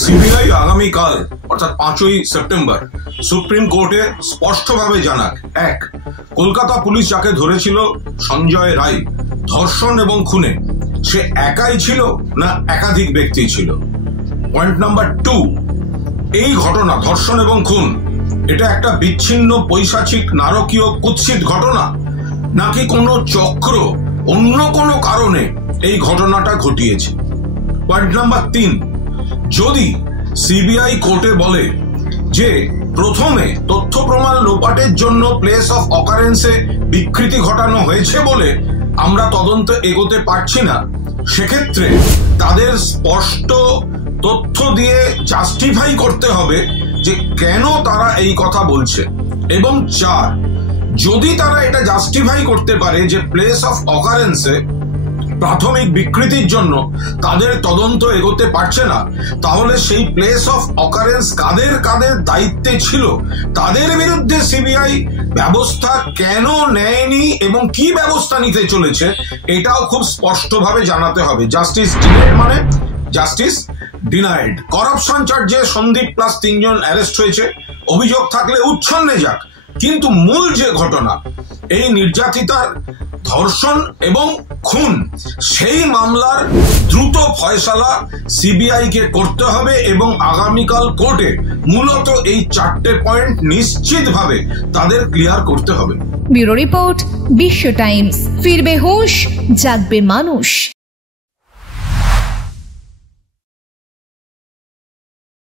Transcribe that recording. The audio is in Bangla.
সিবিআই আগামীকাল অর্থাৎ 5ই সেপ্টেম্বর সুপ্রিম কোর্টে স্পষ্টভাবে জানাক, এক, কলকাতা পুলিশ যাকে ধরেছিল সঞ্জয় রায় ধর্ষণ এবং খুনে, সে একাই ছিল না একাধিক ব্যক্তি ছিল। পয়েন্ট নাম্বার 2, এই ঘটনা ধর্ষণ এবং খুন এটা একটা বিচ্ছিন্ন পৈশাচিক নারকীয় কুৎসিত ঘটনা, নাকি কোনো চক্র অন্য কোনো কারণে এই ঘটনাটা ঘটিয়েছে। পয়েন্ট নাম্বার 3, যদি সিবিআই কোর্টে বলে যে প্রথমে তথ্য প্রমাণ লোপাটের জন্য প্লেস অফ অকারেন্সে বিকৃতি ঘটানো হয়েছে বলে আমরা তদন্ত এগোতে পারছি না, সেক্ষেত্রে তাদের স্পষ্ট তথ্য দিয়ে জাস্টিফাই করতে হবে যে কেন তারা এই কথা বলছে। এবং 4, যদি তারা এটা জাস্টিফাই করতে পারে যে প্লেস অফ অকারেন্সে প্রাথমিক বিকৃতির জন্য তাদের তদন্ত এগোতে পারছে না, তাহলে সেই প্লেস অফ অকারেন্স কাদের কাদের দায়িত্বে ছিল তাদের বিরুদ্ধে সিবিআই ব্যবস্থা কেন নেয়নি এবং কি ব্যবস্থা নিতে চলেছে এটাও খুব স্পষ্টভাবে জানাতে হবে। জাস্টিস ডিলেড মানে জাস্টিস ডিনাইড। করাপশন চার্জে সন্দীপ প্লাস 3 জন অ্যারেস্ট হয়েছে, অভিযোগ থাকলে উচ্ছন্নে যাক, কিন্তু মূল যে ঘটনা এই নির্যাতিতার ধর্ষণ এবং খুন, সেই মামলার দ্রুত ফয়সালা সিবিআই কে করতে হবে এবং আগামীকাল কোর্টে মূলত এই 4টে পয়েন্ট নিশ্চিতভাবে তাদের ক্লিয়ার করতে হবে। ব্যুরো রিপোর্ট, বিশ্ব টাইমস। ফিরবে হুঁশ, জাগবে মানুষ।